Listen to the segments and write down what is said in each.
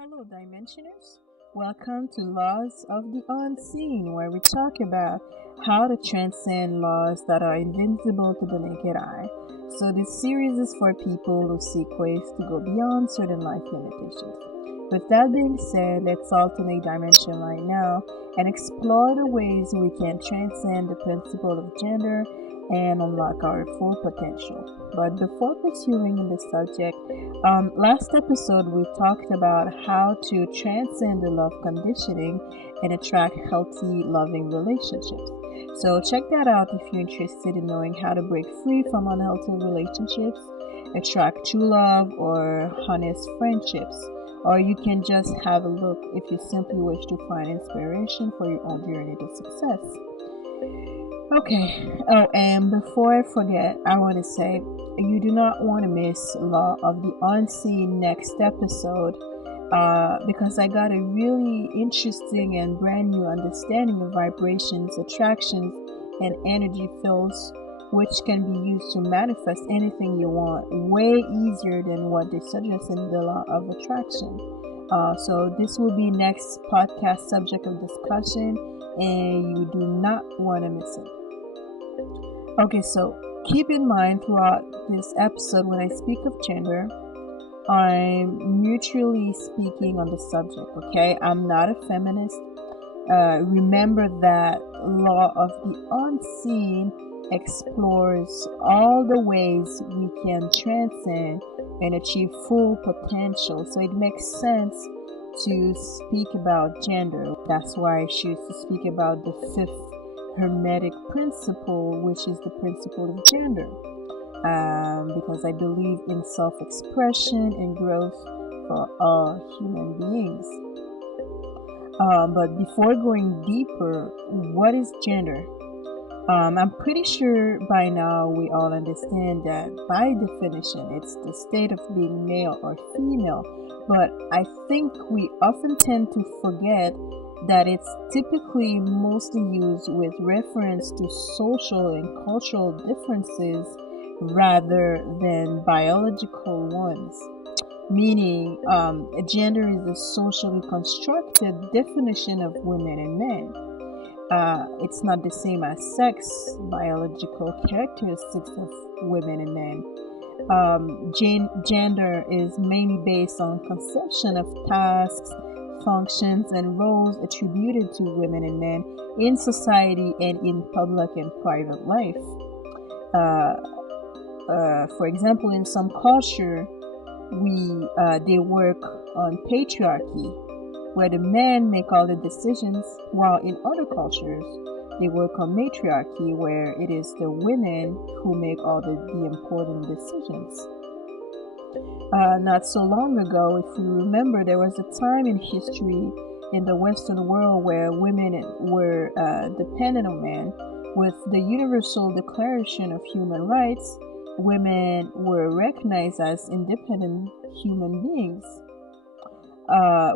Hello, Dimensioners. Welcome to Laws of the Unseen, where we talk about how to transcend laws that are invincible to the naked eye. So, this series is for people who seek ways to go beyond certain life limitations. With that being said, let's alternate dimension right now and explore the ways we can transcend the principle of gender and unlock our full potential. But before pursuing in the subject, last episode we talked about how to transcend the love conditioning and attract healthy, loving relationships. So check that out if you're interested in knowing how to break free from unhealthy relationships, attract true love, or honest friendships. Or you can just have a look if you simply wish to find inspiration for your own journey to success. Okay. Oh, and before I forget, I want to say you do not want to miss Law of the Unseen next episode because I got a really interesting and brand new understanding of vibrations, attractions, and energy fields, which can be used to manifest anything you want way easier than what they suggest in the Law of Attraction. So this will be next podcast subject of discussion, and you do not want to miss it. Okay, so keep in mind throughout this episode when I speak of gender, I'm neutrally speaking on the subject, okay? I'm not a feminist. Remember that Law of the Unseen explores all the ways we can transcend and achieve full potential. So it makes sense to speak about gender. That's why I choose to speak about the fifth Hermetic principle, which is the principle of gender, because I believe in self-expression and growth for all human beings. But before going deeper, what is gender? I'm pretty sure by now we all understand that by definition it's the state of being male or female, but I think we often tend to forget that it's typically mostly used with reference to social and cultural differences rather than biological ones. Meaning, gender is a socially constructed definition of women and men. It's not the same as sex, biological characteristics of women and men. Gender is mainly based on conception of tasks, functions, and roles attributed to women and men in society and in public and private life. For example, in some culture, they work on patriarchy, where the men make all the decisions, while in other cultures, they work on matriarchy, where it is the women who make all the important decisions. Not so long ago, if you remember, there was a time in history in the Western world where women were dependent on men. With the Universal Declaration of Human Rights, women were recognized as independent human beings.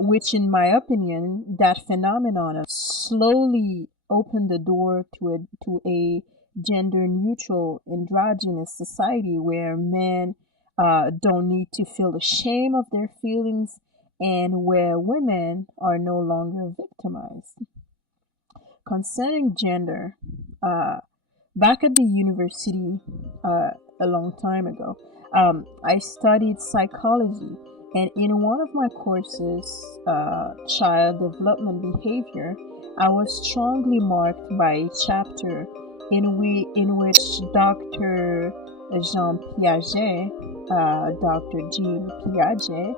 Which in my opinion, that phenomenon slowly opened the door to a gender neutral androgynous society where men don't need to feel ashamed of their feelings and where women are no longer victimized. Concerning gender, back at the university a long time ago, I studied psychology, and in one of my courses, child development behavior, I was strongly marked by a chapter in which Dr. Jean Piaget, Dr. Jean Piaget,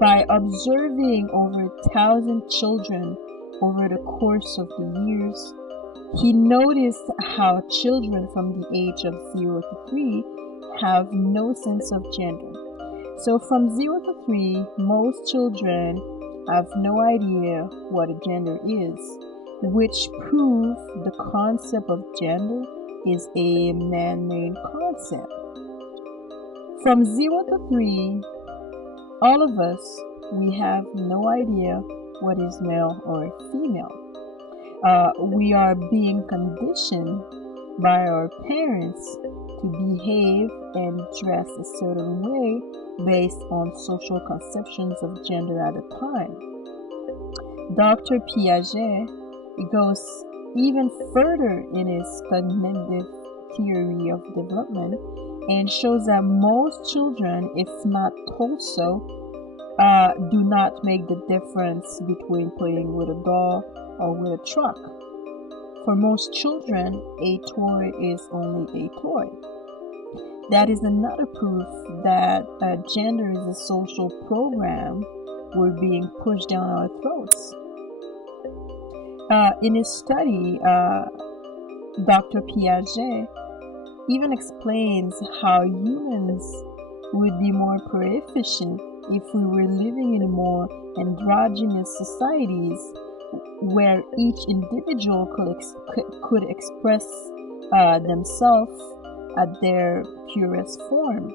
by observing over 1,000 children over the course of the years, he noticed how children from the age of 0 to 3 have no sense of gender. So from 0 to 3, most children have no idea what a gender is, which proves the concept of gender is a man-made concept. From 0 to 3, all of us, we have no idea what is male or female. We are being conditioned by our parents to behave and dress a certain way based on social conceptions of gender at the time. Dr. Piaget goes even further in his cognitive theory of development and shows that most children, if not told so, do not make the difference between playing with a doll or with a truck. For most children, a toy is only a toy. That is another proof that gender is a social program we're being pushed down our throats. In his study, Dr. Piaget even explains how humans would be more proficient if we were living in more androgynous societies where each individual could express themselves at their purest form.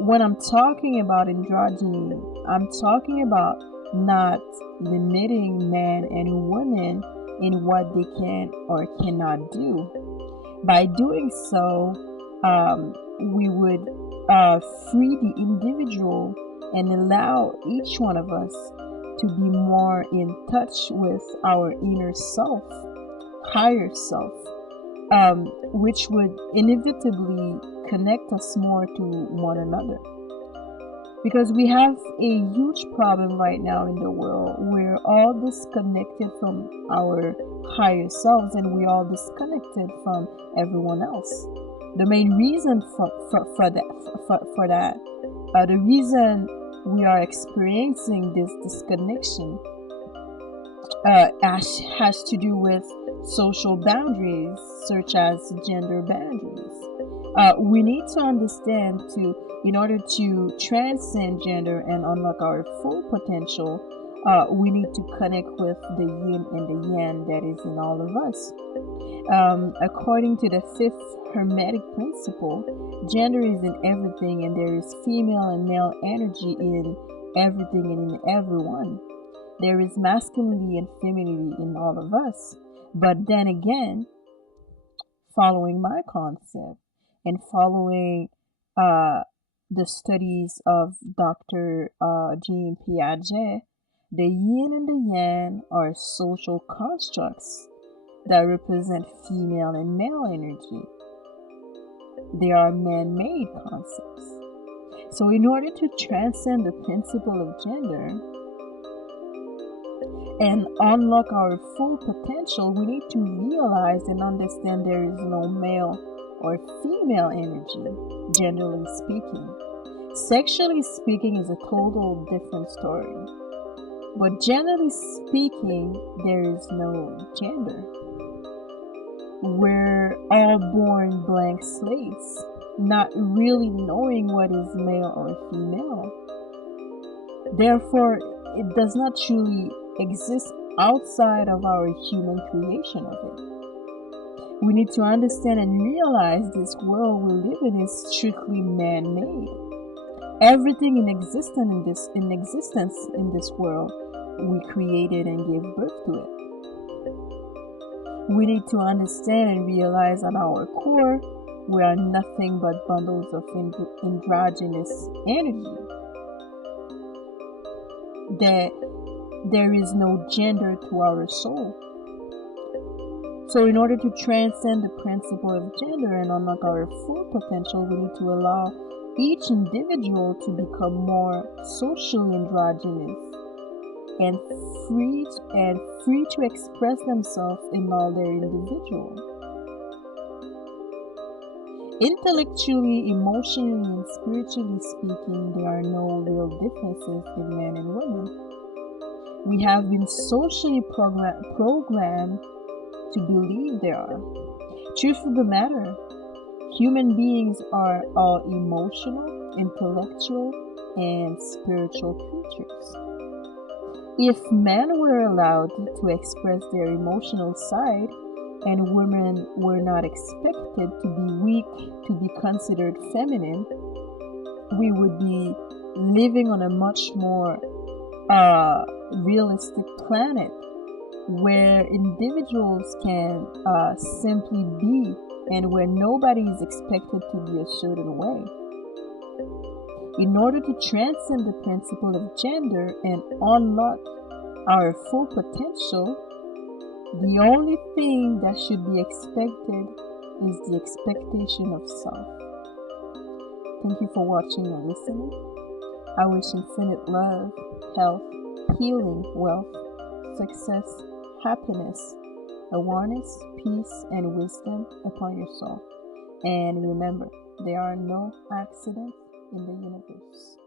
When I'm talking about androgyny, I'm talking about not limiting men and women in what they can or cannot do. By doing so, we would free the individual and allow each one of us to be more in touch with our inner self, higher self, which would inevitably connect us more to one another. Because we have a huge problem right now in the world. We're all disconnected from our higher selves and we're all disconnected from everyone else. The main reason for that, the reason we are experiencing this disconnection has to do with social boundaries, such as gender boundaries. We need to understand in order to transcend gender and unlock our full potential, we need to connect with the yin and the yang that is in all of us. According to the fifth Hermetic principle, gender is in everything, and there is female and male energy in everything and in everyone. There is masculinity and femininity in all of us. But then again, following my concept and following the studies of Dr. Jean Piaget, the yin and the yang are social constructs that represent female and male energy. They are man-made concepts. So in order to transcend the principle of gender and unlock our full potential, we need to realize and understand there is no male or female energy, generally speaking. Sexually speaking is a total different story. But generally speaking, there is no gender. We're all born blank slates, not really knowing what is male or female. Therefore, it does not truly exist outside of our human creation of it. We need to understand and realize this world we live in is strictly man-made. Everything in existence in this world, we created and gave birth to it. We need to understand and realize at our core, we are nothing but bundles of androgynous energy. That there is no gender to our soul. So in order to transcend the principle of gender and unlock our full potential, we need to allow each individual to become more socially androgynous and free to express themselves in all their individual. Intellectually, emotionally, and spiritually speaking, there are no real differences in men and women. We have been socially programmed to believe there are. Truth of the matter, human beings are all emotional, intellectual, and spiritual creatures. If men were allowed to express their emotional side and women were not expected to be weak to be considered feminine, we would be living on a much more realistic planet where individuals can simply be, and where nobody is expected to be a certain way. In order to transcend the principle of gender and unlock our full potential, the only thing that should be expected is the expectation of self. Thank you for watching and listening. I wish infinite love, health, healing, wealth, success, happiness, awareness, peace, and wisdom upon your soul. And remember, there are no accidents in the universe.